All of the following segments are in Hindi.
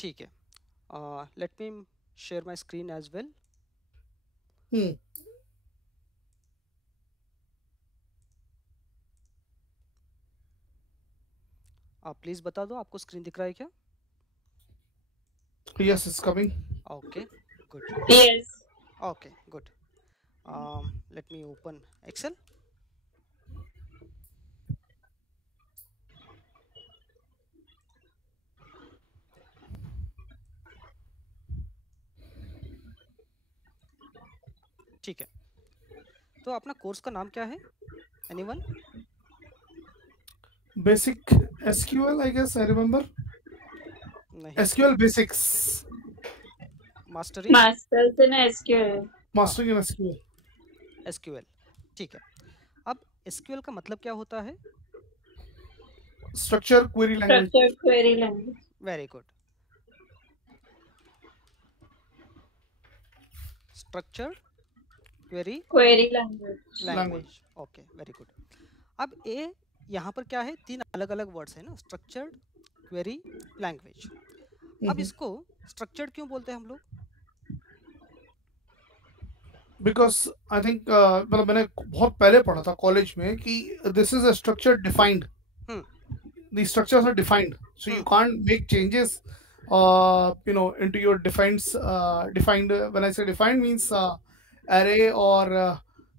ठीक है, let me share my screen as well. Hmm. आप प्लीज बता दो आपको स्क्रीन दिख रहा है क्या? Yes, it's coming. Okay, good. Yes. Okay, good. Let me open Excel. ठीक है, तो अपना कोर्स का नाम क्या है? Anyone? Basic SQL, I guess I remember. नहीं। SQL basics. Mastering Masters in SQL. Mastering in SQL. SQL. ठीक है, अब एसक्यूएल का मतलब क्या होता है? Structure query language. Structured query language. Very good. Structured query Query language. Language. Okay, very good. अब ए यहाँ पर क्या है, तीन अलग अलग वर्ड्स है ना, स्ट्रक्चर्ड क्वेरी लैंग्वेज। अब इसको स्ट्रक्चर्ड क्यों बोलते हैं हम लोग? Because I think मतलब मैंने बहुत पहले पढ़ा था कॉलेज में कि this is a structure defined. The structures are defined, so you can't make changes into your defined when I say defined means array or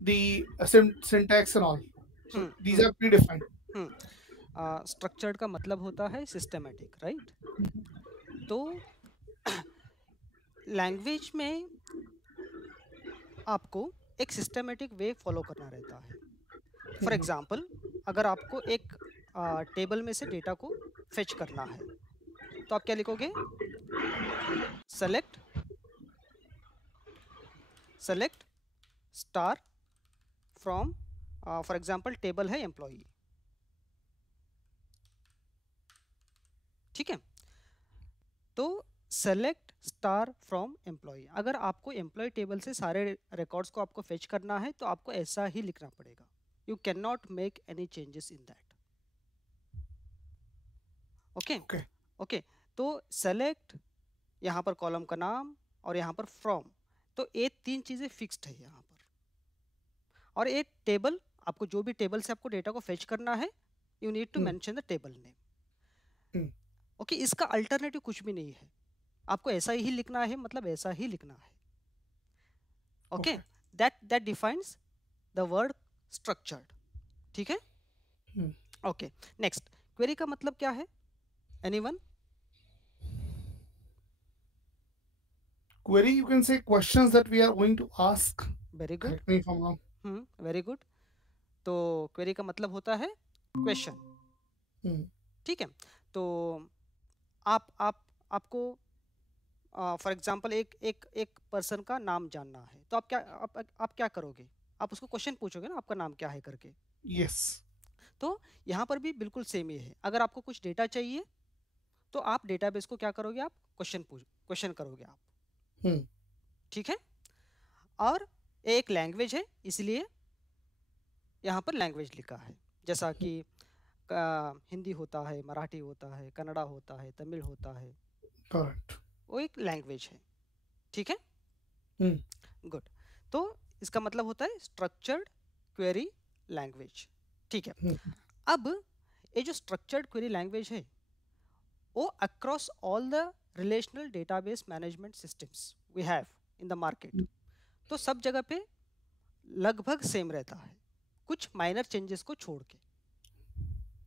the syntax and all, so these are predefined. Structured का मतलब होता है सिस्टमेटिक, राइट? तो लैंग्वेज में आपको एक सिस्टमेटिक वे फॉलो करना रहता है। फॉर एग्जांपल, अगर आपको एक टेबल में से डेटा को फेच करना है तो आप क्या लिखोगे? Select star from, for example table है एम्प्लॉई, ठीक है? तो सेलेक्ट स्टार फ्रॉम एम्प्लॉई, अगर आपको एम्प्लॉय टेबल से सारे रिकॉर्ड्स को आपको फेच करना है तो आपको ऐसा ही लिखना पड़ेगा। You can not make any changes in that. Okay okay, तो सेलेक्ट, यहाँ पर कॉलम का नाम और यहाँ पर फ्रॉम, तो ये तीन चीज़ें फिक्स्ड है यहाँ पर। और एक टेबल, आपको जो भी टेबल से आपको डेटा को फेच करना है, you need to mention the table name. Okay, इसका अल्टरनेटिव कुछ भी नहीं है, आपको ऐसा ही लिखना है, मतलब ऐसा ही लिखना है। Okay, that defines the word structured, ठीक है? ओके, नेक्स्ट, क्वेरी का मतलब क्या है? Anyone? Query, you can say questions that we are going to ask. Very good, Correct me if I'm wrong. Very good. तो क्वेरी का मतलब होता है क्वेश्चन, ठीक है? तो आपको फॉर एग्जांपल एक पर्सन का नाम जानना है, तो आप क्या करोगे? आप उसको क्वेश्चन पूछोगे ना, आपका नाम क्या है करके। Yes. तो यहाँ पर भी बिल्कुल सेम ही है, अगर आपको कुछ डेटा चाहिए तो आप डेटाबेस को क्या करोगे? आप क्वेश्चन करोगे आप, ठीक है? और एक लैंग्वेज है, इसलिए यहाँ पर लैंग्वेज लिखा है, जैसा कि हिंदी होता है, मराठी होता है, कन्नड़ा होता है, तमिल होता है, Correct. वो एक लैंग्वेज है, ठीक है? Hmm. गुड। तो इसका मतलब होता है स्ट्रक्चर्ड क्वेरी लैंग्वेज, ठीक है? अब ये जो स्ट्रक्चर्ड क्वेरी लैंग्वेज है वो across all the relational database management systems we have in the market, तो सब जगह पे लगभग सेम रहता है, कुछ माइनर चेंजेस को छोड़ के।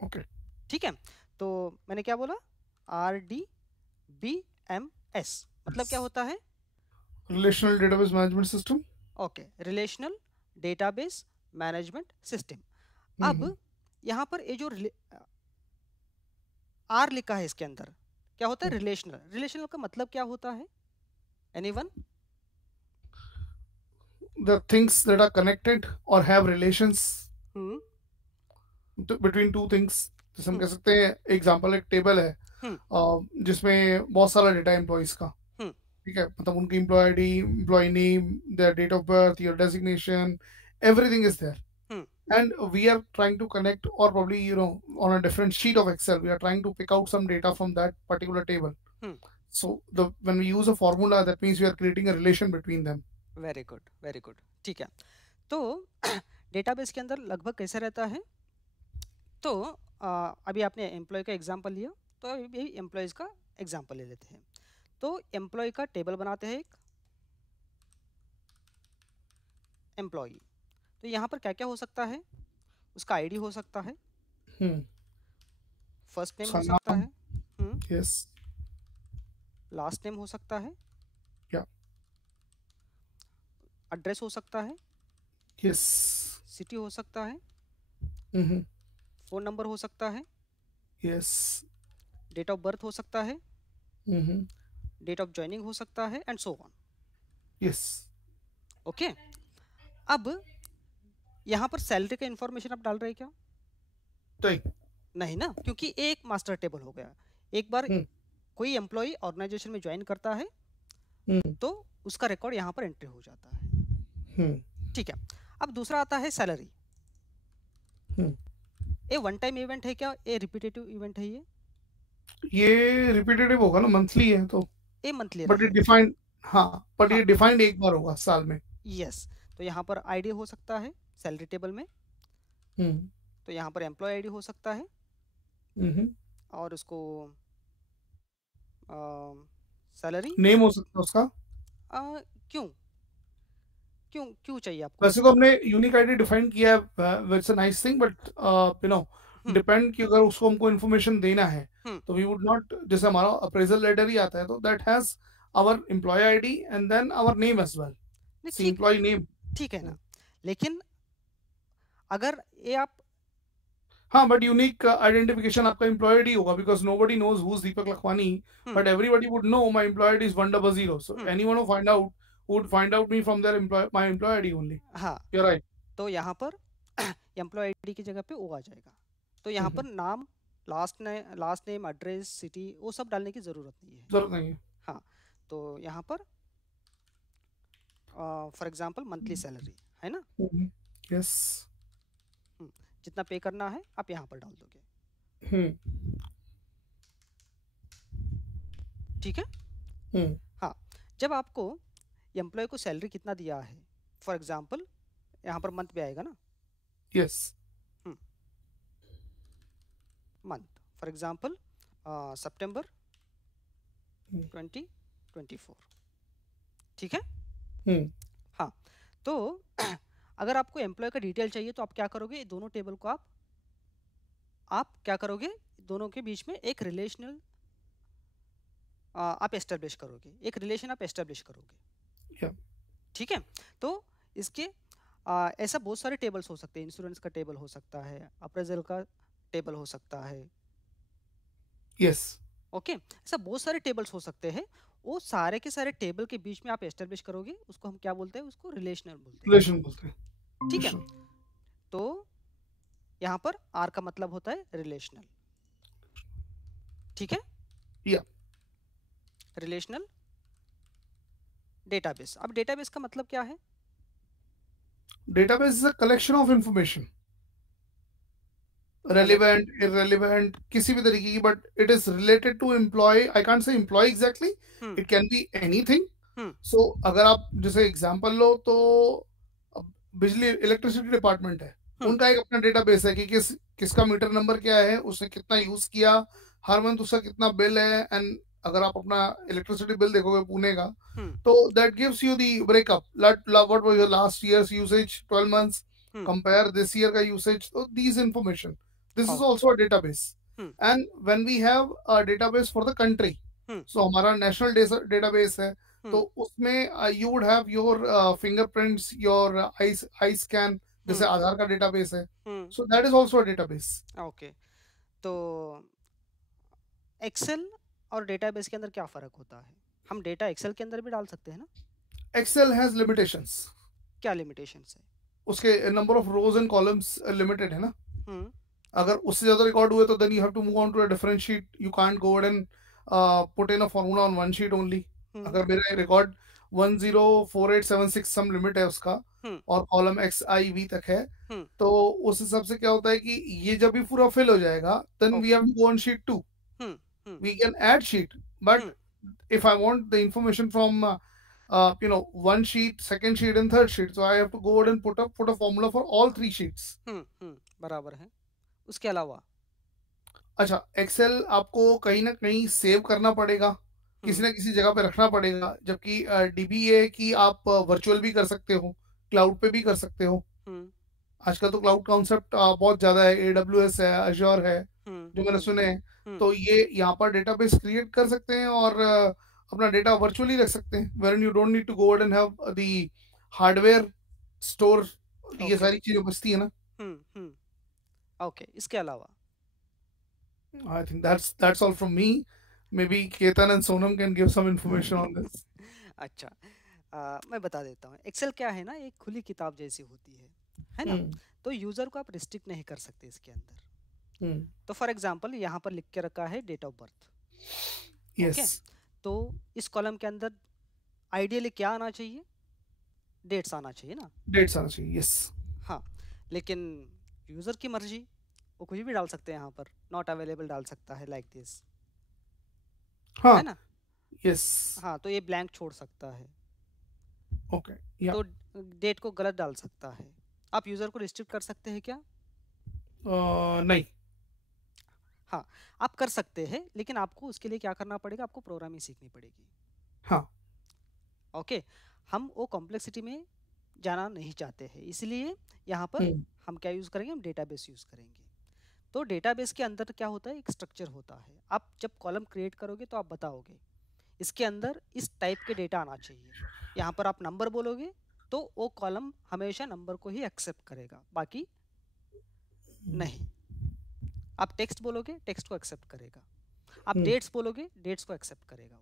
Okay. ठीक है, तो मैंने क्या बोला? RDBMS मतलब क्या होता है? Relational database management system. Okay, relational database management system. अब यहाँ पर ये जो आर लिखा है इसके अंदर, क्या होता है? रिलेशनल का मतलब क्या होता है? Anyone? The things that are connected or have relations between two things. जैसे हम कह सकते हैं एग्जांपल एक टेबल है जिसमें बहुत सारा डेटा एम्प्लॉइज का, ठीक है? मतलब उनकी employee ID, employee name, their date of birth, your designation, everything is there. And we are trying to connect, or probably on a different sheet of Excel we are trying to pick out some data from that particular table. So when we use a formula, that means we are creating a relation between them. Very good, very good. ठीक है, तो डेटाबेस के अंदर लगभग कैसा रहता है, तो अभी आपने एम्प्लॉय का एग्जांपल लिया, तो अभी एम्प्लॉयज़ का एग्जांपल ले लेते हैं। तो एम्प्लॉय का टेबल बनाते हैं एक एम्प्लॉय, तो यहाँ पर क्या क्या हो सकता है, उसका आईडी हो सकता है, फर्स्ट नेम हो सकता है, Yes. लास्ट नेम हो सकता है, Yeah. एड्रेस हो सकता है, Yes. सिटी हो सकता है, Mm-hmm. फ़ोन नंबर हो सकता है, Yes. डेट ऑफ बर्थ हो सकता है, Mm-hmm. डेट ऑफ ज्वाइनिंग हो सकता है, and so on. Yes. Okay, अब यहाँ पर सैलरी का इंफॉर्मेशन आप डाल रहे हैं क्या? नहीं ना, क्योंकि एक मास्टर टेबल हो गया। एक बार कोई एम्प्लॉय ऑर्गेनाइजेशन में ज्वाइन करता है तो उसका रिकॉर्ड यहाँ पर एंट्री हो जाता है। ठीक है, अब दूसरा आता है सैलरी। ये वन टाइम इवेंट है क्या, ये रिपीटेटिव इवेंट है? ये रिपीटेटिव होगा ना, मंथली है तो ये मंथली, बट ये डिफाइंड, हाँ बट ये डिफाइंड एक बार होगा साल में। यस, तो यहाँ पर आईडी हो सकता है सैलरी टेबल में, तो यहाँ पर एम्प्लॉय आईडी हो सकता है, और उसको सैलरी नेम हो सकता है उसका। क्यों क्यों क्यों चाहिए आपको? वैसे तो हमने यूनिक आईडी डिफाइन किया है, it's a nice thing, but you know depend कि अगर उसको हमको इन्फॉर्मेशन देना है तो वी वुड नॉट, जैसे हमारा अप्रेजल लेटर ही आता है तो that has our employee ID and then our name as well, employee name. ठीक है ना, लेकिन अगर ये आप, हाँ बट यूनिक आइडेंटिफिकेशन आपका एम्प्लॉय आईडी होगा, because nobody knows who is Deepak Lakhwani, but everybody would know my employee ID is 100, so anyone who find out would find out me from their my employee ID only. हाँ, you're right. तो यहाँ पर एम्प्लॉय आईडी की जगह पे वो आ जाएगा, तो यहाँ पर नाम, लास्ट नेम, एड्रेस, सिटी, वो सब डालने की जरूरत नहीं है। हाँ, तो यहाँ पर फॉर एग्जांपल मंथली सैलरी है ना, यस, जितना पे करना है आप यहाँ पर डाल दोगे। ठीक है। हाँ, जब आपको एम्प्लॉय को सैलरी कितना दिया है, फॉर एग्जांपल यहाँ पर मंथ पे आएगा ना, यस, मंथ, फॉर एग्जांपल सितंबर 2024। ठीक है। हाँ, तो अगर आपको एम्प्लॉय का डिटेल चाहिए तो आप क्या करोगे, दोनों टेबल को आप क्या करोगे, दोनों के बीच में एक रिलेशनल आप एस्टेब्लिश करोगे, एक रिलेशन आप एस्टेब्लिश करोगे। ठीक है, तो इसके ऐसा बहुत सारे टेबल्स हो सकते हैं, इंश्योरेंस का टेबल हो सकता है, अप्रेजल का टेबल हो सकता है, यस, ओके, ऐसा बहुत सारे टेबल्स हो सकते हैं। वो सारे के सारे टेबल के बीच में आप एस्टेब्लिश करोगे, उसको हम क्या बोलते हैं, उसको रिलेशनल बोलते हैं। ठीक है, तो यहाँ पर आर का मतलब होता है रिलेशनल। ठीक है, रिलेशनल डेटाबेस। अब डेटाबेस का मतलब क्या है? Database is a collection of information, relevant, irrelevant, किसी भी तरीके की, but it is related to employ. I can't say employ exactly, it can be anything. So अगर आप जैसे एग्जांपल लो तो बिजली इलेक्ट्रिसिटी डिपार्टमेंट है, उनका एक अपना डेटाबेस है कि किसका मीटर नंबर क्या है, उसने कितना यूज किया, हर मंथ उसका कितना बिल है। एंड अगर आप अपना इलेक्ट्रिसिटी बिल देखोगे पुणे का, तो that gives you the breakup, what was your last year's usage, 12 months, compare this year का यूसेज, तो these information, this is also a database. And when we have a database for the country, so हमारा नेशनल डेटाबेस है, तो उसमें you would have your fingerprints, your eye scan, जैसे आधार का डेटाबेस है, so that is also a database. Okay, तो एक्सेल और डेटाबेस के अंदर क्या फर्क होता है? हम डेटा एक्सेल के अंदर भी डाल सकते हैं ना? Excel has limitations. क्या लिमिटेशंस है? उसके number of rows and columns limited है ना। अगर उससे ज्यादा रिकॉर्ड हुए तो then you have to move on to a different sheet, you can't go and put in a formula on one sheet only. अगर मेरा रिकॉर्ड 104876 सम लिमिट है उसका, और कॉलम एक्स आई वी तक है, तो उस हिसाब से क्या होता है कि ये जब भी पूरा फिल हो जाएगा, then we have to go on sheet 2, we can add sheet, but if I want the information from one sheet, second sheet and third sheet, so I have to go ahead and put a formula for all 3 sheets. बराबर है. उसके अलावा अच्छा, एक्सेल आपको कहीं ना कहीं सेव करना पड़ेगा, किसी ना किसी जगह पे रखना पड़ेगा, जबकि डीबीए की आप वर्चुअल भी कर सकते हो, क्लाउड पे भी कर सकते हो. आजकल तो क्लाउड कॉन्सेप्ट बहुत ज्यादा है, AWS है, अश्योर है, जो मैंने सुने हैं. तो ये यहाँ पर डेटाबेस क्रिएट कर सकते हैं और अपना डेटा वर्चुअली रख सकते हैं, where you don't need to go and have the hardware store. ये सारी चीजें बचती है ना. ओके, इसके अलावा I think that's all from me. Maybe Ketan and Sonam can give some information on this. अच्छा, मैं बता देता हूँ. एक्सेल क्या है ना, एक खुली किताब जैसी होती है ना. तो यूजर को आप रिस्ट्रिक्ट नहीं कर सकते इसके अंदर. तो फॉर एग्जांपल यहाँ पर लिख के रखा है डेट ऑफ बर्थ. Yes. तो इस कॉलम के अंदर आइडियली क्या आना चाहिए? डेट्स आना चाहिए ना. डेट्स आना चाहिए. यस. हाँ, लेकिन यूजर की मर्जी, वो कुछ भी डाल सकते हैं यहाँ पर. नॉट अवेलेबल डाल सकता है लाइक दिस. हाँ, है ना. यस. हाँ, तो ये ब्लैंक छोड़ सकता है. ओके. या तो डेट को गलत डाल सकता है. आप यूजर को रिस्ट्रिक्ट कर सकते हैं क्या? नहीं. हाँ, आप कर सकते हैं, लेकिन आपको उसके लिए क्या करना पड़ेगा? आपको प्रोग्रामिंग सीखनी पड़ेगी. हाँ. ओके, हम वो कॉम्प्लेक्सिटी में जाना नहीं चाहते हैं, इसलिए यहाँ पर हम क्या यूज करेंगे? हम डेटाबेस यूज करेंगे. तो डेटाबेस के अंदर क्या होता है? एक स्ट्रक्चर होता है. आप जब कॉलम क्रिएट करोगे तो आप बताओगे इसके अंदर इस टाइप के डेटा आना चाहिए. यहाँ पर आप नंबर बोलोगे तो वो कॉलम हमेशा नंबर को ही एक्सेप्ट करेगा, बाकी नहीं. आप टेक्स्ट बोलोगे, टेक्स्ट को एक्सेप्ट करेगा. आप डेट्स बोलोगे, डेट्स को एक्सेप्ट करेगा.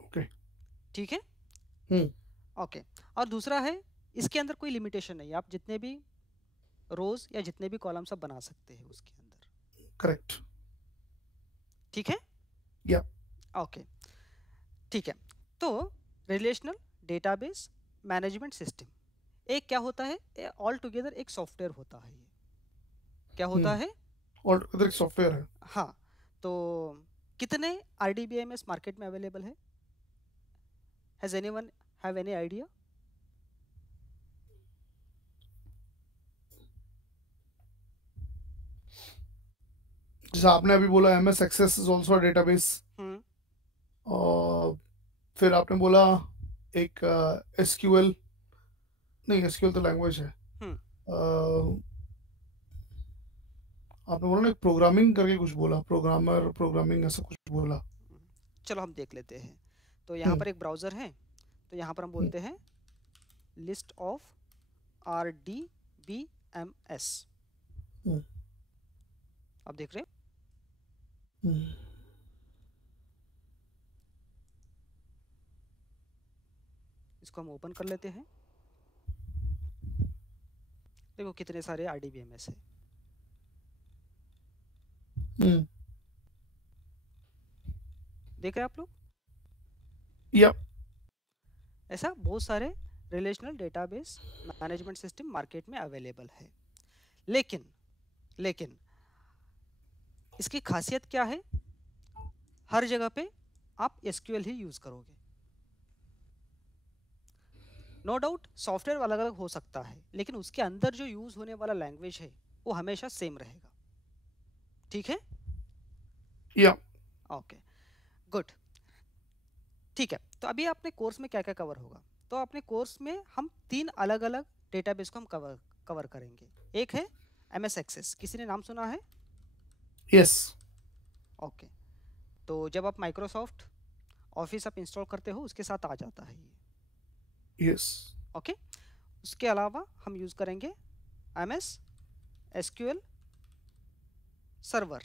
ओके. ठीक है. ओके. और दूसरा है, इसके अंदर कोई लिमिटेशन नहीं है. आप जितने भी रोज या जितने भी कॉलम्स आप बना सकते हैं उसके अंदर. करेक्ट. ठीक है. या ओके, ठीक है. तो रिलेशनल डेटाबेस मैनेजमेंट सिस्टम एक क्या होता है? ऑल टुगेदर एक सॉफ्टवेयर होता है. ये क्या होता है? ऑल टुगेदर एक सॉफ्टवेयर है. हाँ. तो कितने RDBMS मार्केट में अवेलेबल है? Has anyone have any idea? जैसा आपने अभी बोला, MS Access is also a database. और फिर आपने बोला एक SQL. नहीं, SQL तो लैंग्वेज है. आपने बोला ना एक प्रोग्रामिंग करके कुछ बोला, प्रोग्रामर प्रोग्रामिंग ऐसा कुछ बोला. चलो हम देख लेते हैं. तो यहाँ पर एक ब्राउजर है, तो यहाँ पर हम बोलते हैं लिस्ट ऑफ RDBMS. आप देख रहे हैं? इसको हम ओपन कर लेते हैं. देखो कितने सारे RDBMS है. देख रहे हैं आप लोग? या ऐसा बहुत सारे relational database management system market में अवेलेबल है. लेकिन इसकी खासियत क्या है? हर जगह पे आप SQL ही यूज करोगे. नो डाउट सॉफ्टवेयर अलग अलग हो सकता है, लेकिन उसके अंदर जो यूज होने वाला लैंग्वेज है वो हमेशा सेम रहेगा. ठीक है. या ओके, गुड. ठीक है. तो अभी अपने कोर्स में क्या क्या कवर होगा? तो अपने कोर्स में हम 3 अलग अलग डेटाबेस को हम कवर करेंगे. एक है MS Access. किसी ने नाम सुना है? यस. ओके. तो जब आप माइक्रोसॉफ्ट ऑफिस आप इंस्टॉल करते हो उसके साथ आ जाता है ये. यस. ओके. उसके अलावा हम यूज करेंगे MS SQL सर्वर.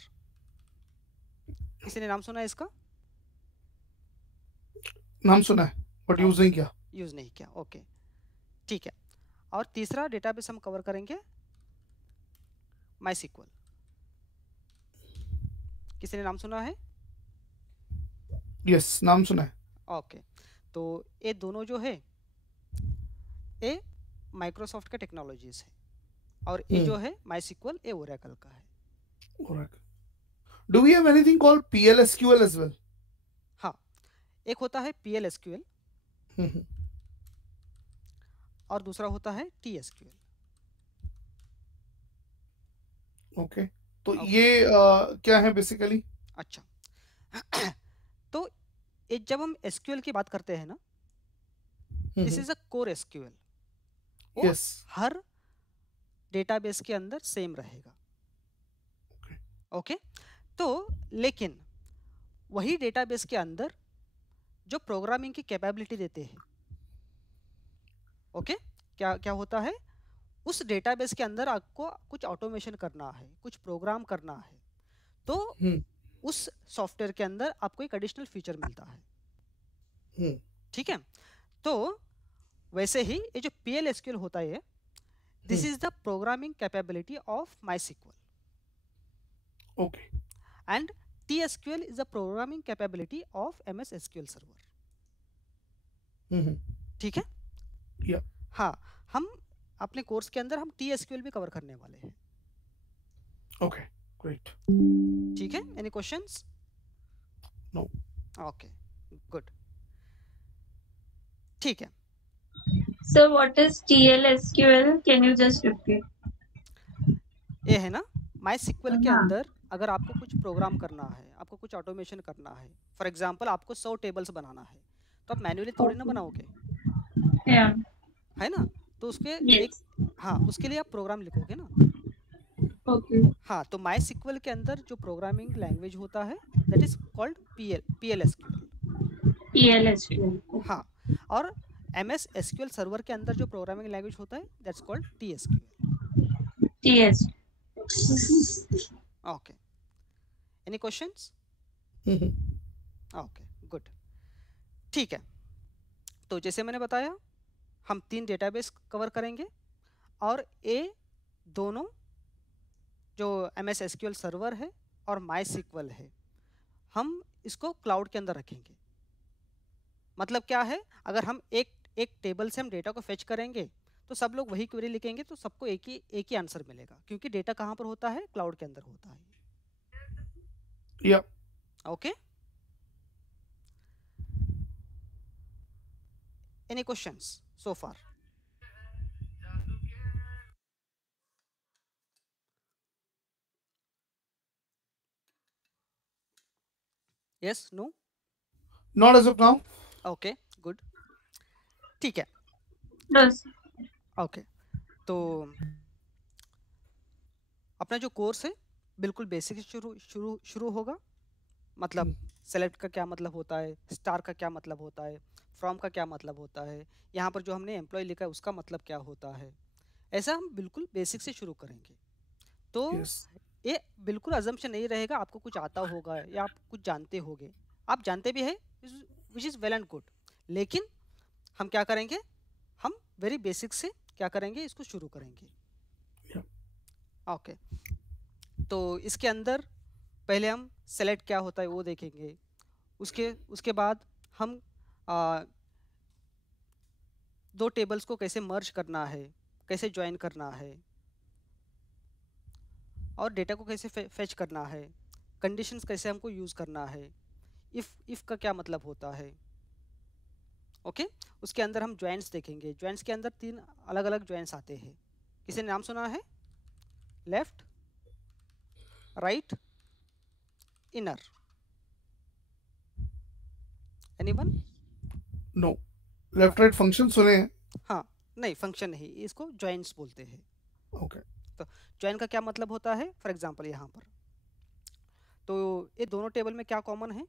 किसी ने नाम सुना है इसका? नाम सुना है बट यूज नहीं किया. यूज नहीं किया. ओके, ठीक है. और तीसरा डेटाबेस हम कवर करेंगे MySQL. किसी ने नाम सुना है? यस, नाम सुना है. ओके. तो ये दोनों जो है ये माइक्रोसॉफ्ट का टेक्नोलॉजीज है, और ये जो है MySQL ये ओरेकल का है. Oracle. Do we have anything called PLSQL as well? एक होता है PL/SQL और दूसरा होता है TSQL। ओके, तो Okay. ये क्या है बेसिकली? अच्छा तो जब हम SQL की बात करते हैं ना, this is a core SQL, वो यस, हर डेटाबेस के अंदर सेम रहेगा। ओके तो लेकिन वही डेटाबेस के अंदर जो प्रोग्रामिंग की कैपेबिलिटी देते हैं, ओके क्या क्या होता है, उस डेटाबेस के अंदर आपको कुछ ऑटोमेशन करना है, कुछ प्रोग्राम करना है, तो उस सॉफ्टवेयर के अंदर आपको एक एडिशनल फीचर मिलता है। ठीक है, तो वैसे ही ये जो PL/SQL होता है, this is the programming capability of MySQL, okay, and TSQL is the programming capability of MS SQL server. ठीक है, या हाँ, हम अपने कोर्स के अंदर हम TSQL भी कवर करने वाले हैं। Okay, great. ठीक है, any questions? No. Okay, good, ठीक है। So what is TLSQL? Can you just repeat? ये है ना, MySQL के हाँ. अंदर अगर आपको कुछ प्रोग्राम करना है, आपको कुछ ऑटोमेशन करना है, फॉर एग्जांपल आपको 100 टेबल्स बनाना है, तो आप मैन्युअली थोड़ी ना बनाओगे, Yeah. है ना, तो उसके एक, Yes. हाँ, उसके लिए आप प्रोग्राम लिखोगे ना। Okay. हाँ, तो MySQL के अंदर जो प्रोग्रामिंग लैंग्वेज होता है, that is called PL/SQL। TLSQL. हाँ, और MS SQL सर्वर के अंदर जो प्रोग्रामिंग लैंग्वेज होता है, that's called TSQL। TS. Okay, any questions? Okay, good, ठीक है। तो जैसे मैंने बताया, हम 3 डेटाबेस कवर करेंगे, और ये दोनों जो MS SQL सर्वर है और MySQL है, हम इसको क्लाउड के अंदर रखेंगे। मतलब क्या है, अगर हम एक टेबल से हम डेटा को फेच करेंगे, तो सब लोग वही क्वेरी लिखेंगे, तो सबको एक ही आंसर मिलेगा, क्योंकि डेटा कहाँ पर होता है, क्लाउड के अंदर होता है। या okay, any questions so far? Yes, no? Not as of now. Okay, good, ठीक है। Yes. ओके, तो अपना जो कोर्स है बिल्कुल बेसिक से शुरू शुरू शुरू होगा। मतलब सेलेक्ट का क्या मतलब होता है, स्टार का क्या मतलब होता है, फ्रॉम का क्या मतलब होता है, यहाँ पर जो हमने एम्प्लॉय लिखा है उसका मतलब क्या होता है, ऐसा हम बिल्कुल बेसिक से शुरू करेंगे। तो यस, ये बिल्कुल अजम्पशन नहीं रहेगा आपको कुछ आता होगा या आप कुछ जानते होगे, आप जानते भी है, which is well and good, लेकिन हम क्या करेंगे, हम वेरी बेसिक से क्या करेंगे, इसको शुरू करेंगे। ओके, तो इसके अंदर पहले हम सेलेक्ट क्या होता है वो देखेंगे, उसके बाद हम दो टेबल्स को कैसे मर्ज करना है, कैसे ज्वाइन करना है, और डेटा को कैसे फेच करना है, कंडीशंस कैसे हमको यूज़ करना है, इफ़ का क्या मतलब होता है। ओके, उसके अंदर हम ज्वाइंट्स देखेंगे, ज्वाइंट्स के अंदर 3 अलग अलग ज्वाइंट्स आते हैं, किसी ने नाम सुना है? Left, right, inner, anyone? No. Left right function सुने हैं? हाँ, नहीं फंक्शन नहीं, इसको ज्वाइंट्स बोलते हैं। ओके, तो ज्वाइन का क्या मतलब होता है, फॉर एग्जांपल यहाँ पर, तो ये दोनों टेबल में क्या कॉमन है,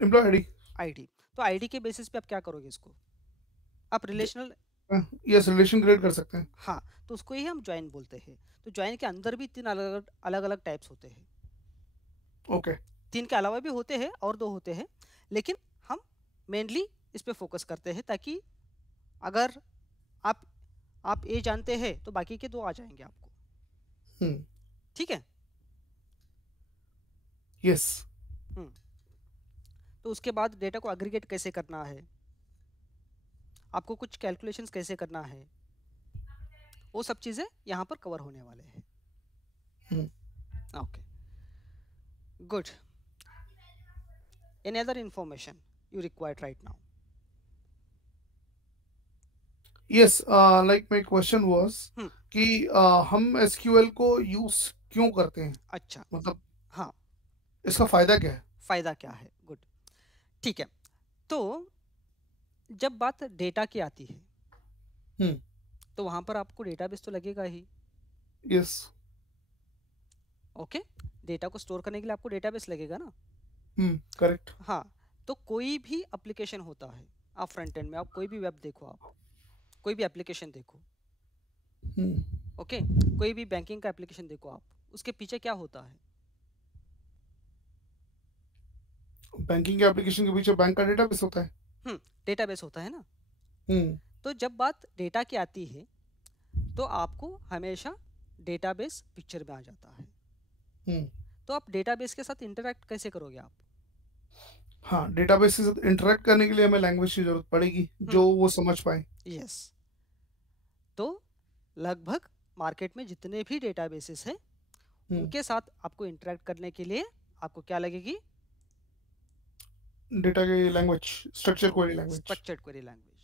एम्प्लॉय आईडी। आईडी, तो आईडी के बेसिस पे आप क्या करोगे, इसको आप रिलेशनल, यस, रिलेशन क्रिएट कर सकते हैं। हाँ, तो उसको ही हम ज्वाइन बोलते हैं। तो ज्वाइन के अंदर भी 3 अलग अलग टाइप्स होते हैं। ओके, 3 के अलावा भी होते हैं और 2 होते हैं, लेकिन हम मेनली इस पे फोकस करते हैं, ताकि अगर आप ये जानते हैं तो बाकी के 2 आ जाएंगे आपको। ठीक है, यस। तो उसके बाद डेटा को एग्रीगेट कैसे करना है, आपको कुछ कैलकुलेशंस कैसे करना है, वो सब चीज़ें यहाँ पर कवर होने वाले हैं। Okay, good, any other information you required right now? Yes, like my question was कि हम SQL को यूज क्यों करते हैं, अच्छा, मतलब हाँ, इसका फायदा क्या है? फायदा क्या है? गुड, ठीक है। तो जब बात डेटा की आती है तो वहां पर आपको डेटाबेस तो लगेगा ही। यस, ओके, डेटा को स्टोर करने के लिए आपको डेटाबेस लगेगा ना। करेक्ट। हाँ, तो कोई भी एप्लीकेशन होता है, आप फ्रंट एंड में आप कोई भी वेब देखो, आप कोई भी एप्लीकेशन देखो, ओके, कोई भी बैंकिंग का एप्लीकेशन देखो, आप उसके पीछे क्या होता है? बैंकिंग के एप्लीकेशन के पीछे बैंक का डेटाबेस होता है। डेटाबेस होता है ना। तो जब बात डेटा की आती है तो आपको हमेशा डेटाबेस पिक्चर में आ जाता है। तो आप डेटाबेस के साथ इंटरैक्ट कैसे करोगे आप? हाँ, डेटाबेस से इंटरैक्ट करने के लिए हमें लैंग्वेज की जरूरत पड़ेगी जो वो समझ पाए। यस, तो लगभग मार्केट में जितने भी डेटाबेसेस हैं उनके साथ आपको इंटरैक्ट करने के लिए आपको क्या लगेगी? डेटा की language, structure query language. Structured query language,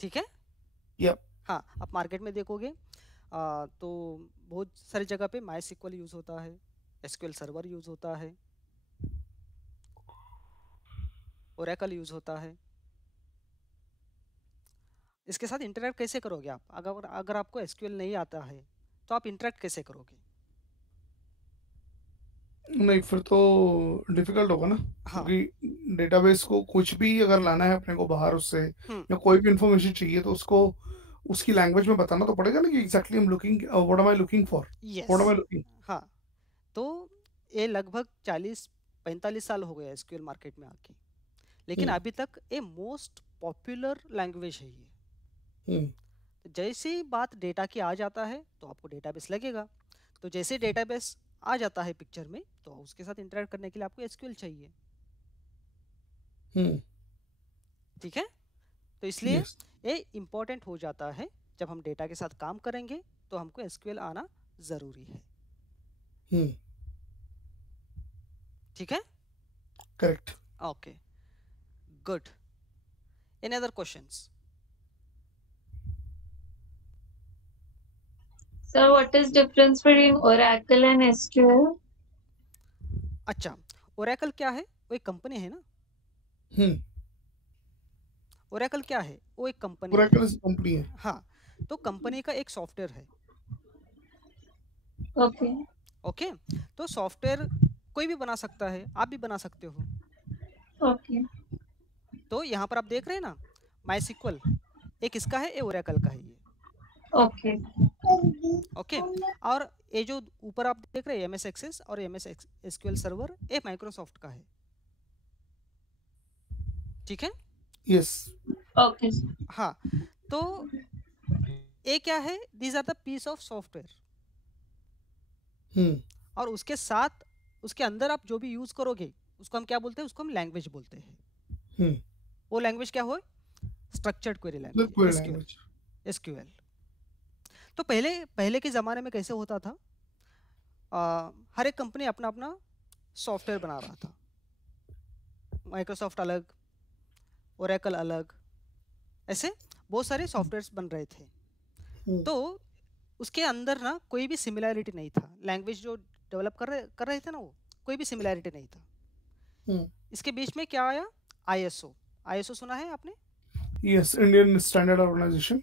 ठीक है। यप। हाँ, आप मार्केट में देखोगे तो बहुत सारी जगह पे MySQL यूज होता है, SQL सर्वर यूज होता है, Oracle यूज होता है। इसके साथ इंटरैक्ट कैसे करोगे आप? अगर आपको SQL नहीं आता है तो आप इंटरैक्ट कैसे करोगे? नहीं, फिर तो डिफिकल्ट होगा ना। हाँ, क्योंकि डेटाबेस को कुछ भी अगर लाना है अपने को बाहर उससे, या कोई भी इंफॉर्मेशन चाहिए तो उसको उसकी लैंग्वेज में बताना तो पड़ेगा ना कि exactly I am looking, what am I looking for, what am I looking. हाँ, तो ये लगभग 40-45 साल हो गए SQL मार्केट में आके, लेकिन अभी तक ये मोस्ट पॉपुलर लैंग्वेज है ये। तो जैसे ही बात डेटा की आ जाता है तो आपको डेटाबेस लगेगा, तो जैसे डेटाबेस आ जाता है पिक्चर में तो उसके साथ इंटरैक्ट करने के लिए आपको SQL चाहिए, ठीक है। तो इसलिए ये इम्पोर्टेंट हो जाता है, जब हम डेटा के साथ काम करेंगे तो हमको SQL आना जरूरी है, ठीक है। Correct. Okay, good. Any other questions? So what is difference between Oracle and SQL? अच्छा, Oracle क्या है? वो एक कंपनी है ना। Oracle क्या है? वो एक कंपनी है। Oracle कंपनी है। हाँ, तो कंपनी का एक सॉफ्टवेयर है। Okay. ओके, तो सॉफ्टवेयर कोई भी बना सकता है, आप भी बना सकते हो। Okay. तो यहाँ पर आप देख रहे हैं ना, MySQL एक इसका है, ये Oracle का है ये। Okay. ओके, और ये जो ऊपर आप देख रहे हैं MS Access और MS SQL सर्वर, ये माइक्रोसॉफ्ट का है, ठीक है। यस। Okay. हाँ, तो ये क्या है? These are the piece of software, और उसके साथ उसके अंदर आप जो भी यूज करोगे उसको हम क्या बोलते हैं? उसको हम लैंग्वेज बोलते हैं। वो लैंग्वेज क्या हो? Structured query language, SQL। तो पहले के ज़माने में कैसे होता था? हर एक कंपनी अपना अपना सॉफ्टवेयर बना रहा था, माइक्रोसॉफ्ट अलग, ओरेकल अलग, ऐसे बहुत सारे सॉफ्टवेयर्स बन रहे थे। तो उसके अंदर ना कोई भी सिमिलैरिटी नहीं था, लैंग्वेज जो डेवलप कर रहे थे ना, वो कोई भी सिमिलैरिटी नहीं था। इसके बीच में क्या आया? ISO सुना है आपने? Yes, Indian standard organisation.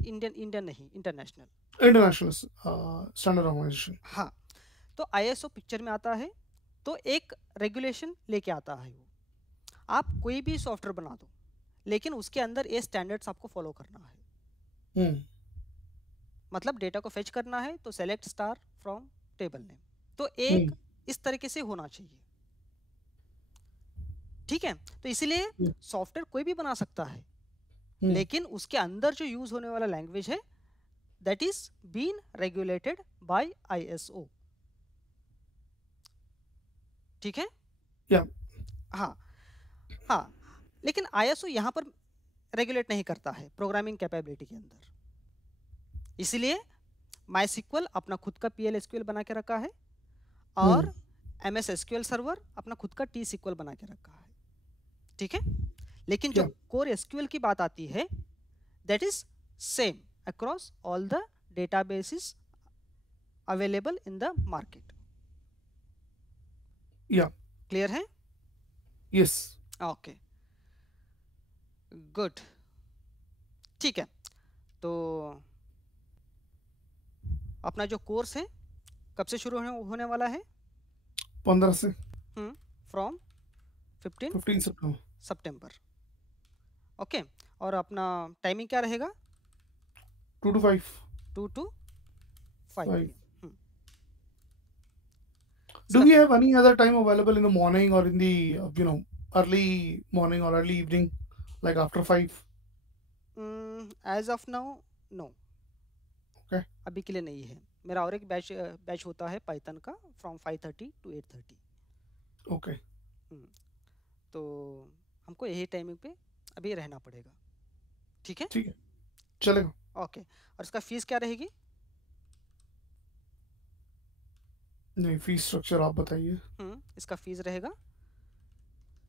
Indian नहीं, इंटरनेशनल स्टैंडर्ड ऑर्गेनाइजेशन। हाँ, तो ISO पिक्चर में आता है तो एक रेगुलेशन लेके आता है। वो आप कोई भी सॉफ्टवेयर बना दो, लेकिन उसके अंदर ये स्टैंडर्ड्स आपको फॉलो करना है। मतलब डेटा को फेच करना है तो select star from table name, तो एक इस तरीके से होना चाहिए, ठीक है। तो इसीलिए सॉफ्टवेयर कोई भी बना सकता है, लेकिन उसके अंदर जो यूज होने वाला लैंग्वेज है that is been regulated by ISO, ठीक है। हाँ हाँ, लेकिन ISO यहाँ पर रेगुलेट नहीं करता है प्रोग्रामिंग कैपेबिलिटी के अंदर, इसलिए MySQL अपना खुद का PL SQL बना के रखा है, और MS SQL सर्वर अपना खुद का T SQL बना के रखा है, ठीक है। लेकिन जो कोर SQL की बात आती है, that is same across all the databases available in the market. या क्लियर है? यस। ओके गुड, ठीक है। तो अपना जो कोर्स है कब से शुरू होने वाला है? 15 से। From 15 September. ओके, और अपना टाइमिंग क्या रहेगा? 2 to 5। 2 to 5 5। PM। Do we have any other time available in the morning or in the early morning or early evening, like after 5? As of now no. Okay. अभी के लिए नहीं है। मेरा और एक बैच होता है पाइथन का फ्रॉम 5:30 to 8:30। Okay. तो हमको यही टाइमिंग पे अभी रहना पड़ेगा, ठीक है? ठीक है, चलेगा। ओके, और इसका फीस क्या रहेगी? नहीं, फीस स्ट्रक्चर आप बताइए। इसका फीस रहेगा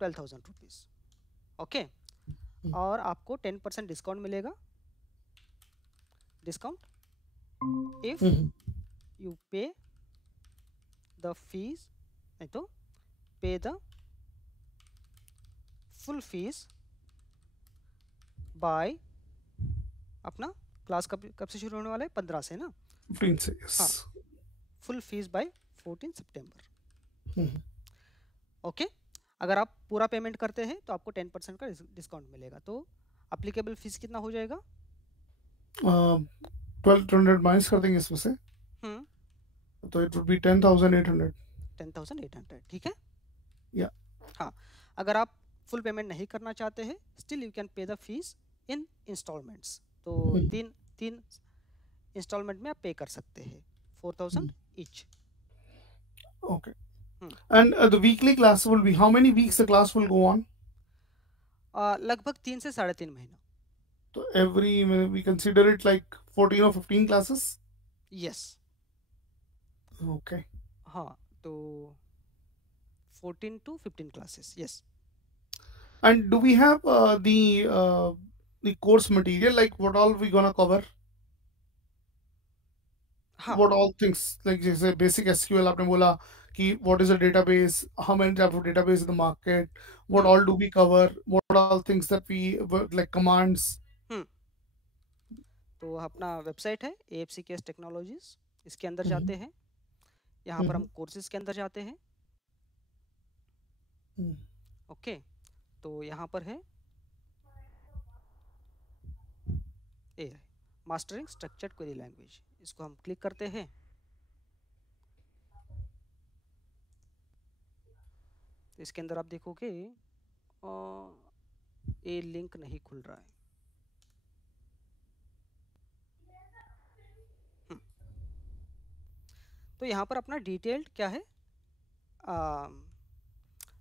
12,000 रुपीज़। ओके, और आपको 10% डिस्काउंट मिलेगा। डिस्काउंट इफ यू पे द फीस, नहीं तो पे द फुल फीस बाय, अपना क्लास कब से शुरू होने वाला है? 15 से ना? 15 से, यस। हाँ, फुल फीस बाय 14 सितंबर। ओके, अगर आप पूरा पेमेंट करते हैं तो आपको 10% का डिस्काउंट मिलेगा। तो अप्लीकेबल फीस कितना हो जाएगा? 1200 माइनस कर देंगे इसमें से, तो इट वुड बी 10,800। 10,800, ठीक है। या हाँ, अगर आप फुल पेमेंट नहीं करना चाहते हैं, still you can pay the fees in instalments. तो तीन इंस्टॉलमेंट में आप पे कर सकते हैं, 4,000 each. Okay. And the weekly class will be how many weeks the class will go on? लगभग 3 से 3.5 महीना। So every we consider it like 14 or 15 classes? Yes. Okay. हाँ, तो 14 to 15 classes, yes. And do we have the course material, like what all we gonna cover? हाँ, What all things, like जैसे basic SQL आपने बोला कि what is a database, how many type of database in the market, what all do we cover, what all things that we like commands? तो अपना वेबसाइट है AFCKS टेक्नोलॉजीज, इसके अंदर जाते हैं। यहाँ पर हम कोर्सेज के अंदर जाते हैं। ओके, तो यहाँ पर है मास्टरिंग स्ट्रक्चर्ड क्वेरी लैंग्वेज, इसको हम क्लिक करते हैं। तो इसके अंदर आप देखोगे ये लिंक नहीं खुल रहा है। तो यहाँ पर अपना डिटेल्ड क्या है,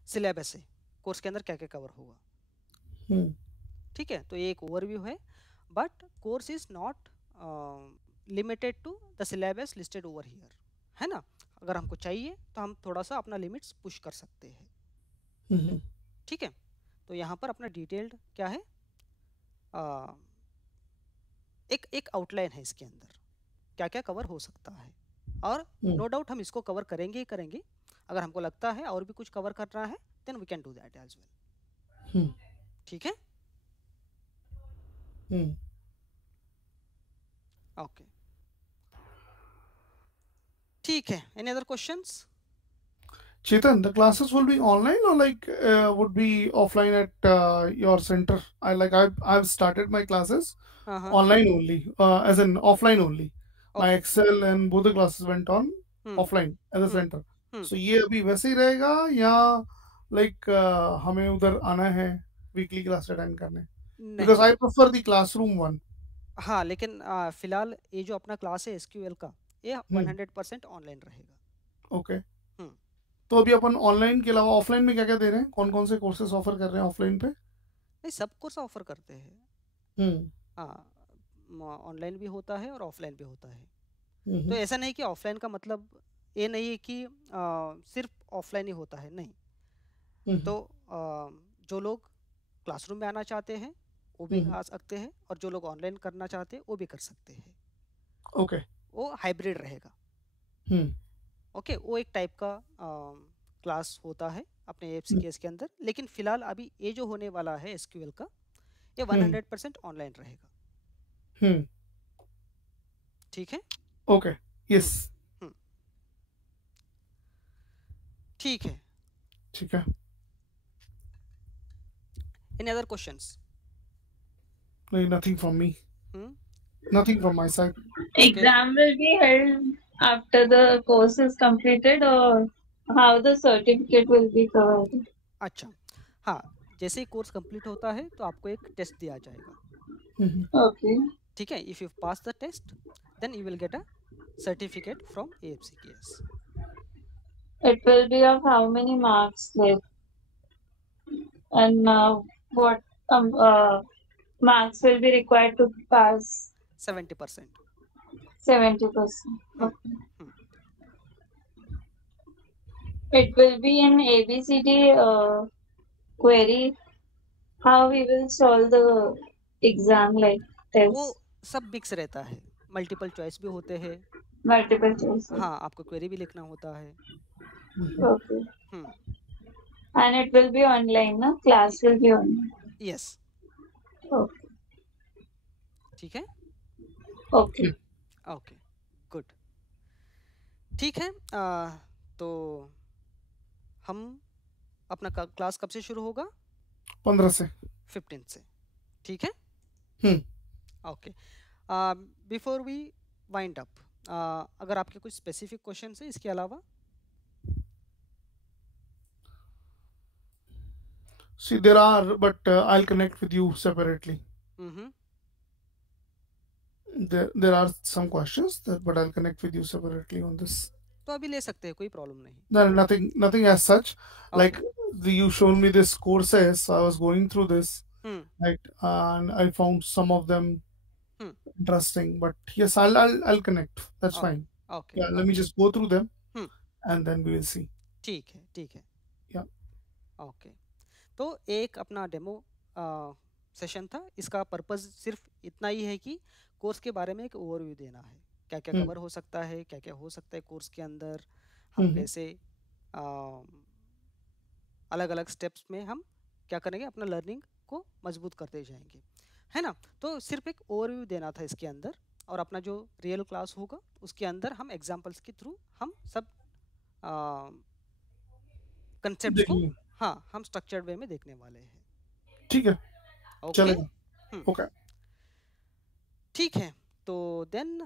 सिलेबस है, कोर्स के अंदर क्या क्या कवर होगा। ठीक है, तो ये एक ओवरव्यू है, but course is not limited to the syllabus listed over here, है ना। अगर हमको चाहिए तो हम थोड़ा सा अपना लिमिट्स पुश कर सकते हैं। ठीक है, तो यहाँ पर अपना डिटेल्ड क्या है, एक आउटलाइन है इसके अंदर क्या क्या कवर हो सकता है, और नो डाउट हम इसको कवर करेंगे ही करेंगे। अगर हमको लगता है और भी कुछ कवर करना है, then we can do that as well. ठीक है, ओके, ठीक है। Any other questions? Chetan, the classes will be online or like would be offline at your center? I've started my classes online only, as in offline only. My Excel and both the classes went on offline at the center. So ये अभी वैसे ही रहेगा या like हमें उधर आना है weekly class attend करने? Because I prefer the classroom one. हाँ, लेकिन फिलहाल ये जो अपना क्लास है SQL का, ये 100% ऑनलाइन रहेगा। ओके, तो अभी अपन ऑनलाइन के अलावा ऑफलाइन में क्या क्या दे रहे हैं, कौन कौन से कोर्सेज ऑफर कर रहे हैं ऑफलाइन पे? नहीं, सब कोर्स ऑफर करते हैं। ऑनलाइन भी होता है और ऑफलाइन भी होता है। तो ऐसा नहीं कि ऑफलाइन का मतलब ये नहीं है कि सिर्फ ऑफलाइन ही होता है, नहीं। तो जो लोग क्लासरूम में आना चाहते हैं वो भी आ सकते हैं, और जो लोग ऑनलाइन करना चाहते हैं वो भी कर सकते हैं। ओके, वो हाइब्रिड रहेगा। ओके, वो एक टाइप का क्लास होता है अपने AFCKS के अंदर। लेकिन फिलहाल अभी ये जो होने वाला है SQL का, ये 100% ऑनलाइन रहेगा। ठीक है? ओके, यस, ठीक है। ठीक है। Any other questions? Nothing from me. Nothing from my side. Exam will be held after the course is completed, or how the certificate will be provided? अच्छा, हाँ, जैसे ही कोर्स कंप्लीट होता है तो आपको एक टेस्ट दिया जाएगा। Okay. ठीक है? If you pass the test then you will get a certificate from AFCKS। It will be of how many marks, like, and what marks will be required to pass? 70%. 70%. Okay. It will be an ABCD query. How we will solve the exam, like वो test? सब मिक्स रहता है, मल्टीपल चॉइस भी होते हैं। Multiple choice. हाँ, आपको क्वेरी भी लिखना होता है। Okay. And it will be online, na? Class will be online. Yes. Okay. ठीक है? Okay. Okay, good. ठीक है, तो हम अपना क्लास कब से शुरू होगा? 15 से, 15 से। ठीक है? Okay, before we wind up, अगर आपके कुछ स्पेसिफिक क्वेश्चन है इसके अलावा? See, there are, but I'll connect with you separately. There are some questions, but I'll connect with you separately on this. तो अभी ले सकते हैं, कोई प्रॉब्लम नहीं। No, nothing as such. Like you showed me this courses, so I was going through this, right, and I found some of them interesting. But yes, I'll connect. That's fine. Okay. Yeah, let me just go through them, and then we will see. ठीक है, ठीक है। Yeah. ओके, तो एक अपना डेमो सेशन था। इसका पर्पस सिर्फ इतना ही है कि कोर्स के बारे में एक ओवरव्यू देना है, क्या क्या कवर हो सकता है, क्या क्या हो सकता है कोर्स के अंदर, हम कैसे अलग अलग स्टेप्स में हम क्या करेंगे, अपना लर्निंग को मजबूत करते जाएंगे, है ना। तो सिर्फ एक ओवरव्यू देना था इसके अंदर, और अपना जो रियल क्लास होगा उसके अंदर हम एग्जाम्पल्स के थ्रू हम सब कंसेप्ट्स को, हाँ, हम स्ट्रक्चर्ड वे में देखने वाले हैं। ठीक है, चलेगा। ओके, ठीक है। तो देन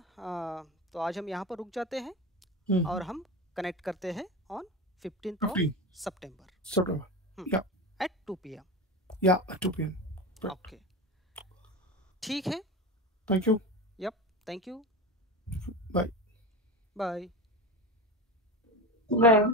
तो आज हम यहाँ पर रुक जाते हैं और हम कनेक्ट करते हैं ऑन 15 सितंबर एट 2 PM। या 2 PM। ओके, ठीक है। Thank you. Yup, thank you. Bye bye. Well.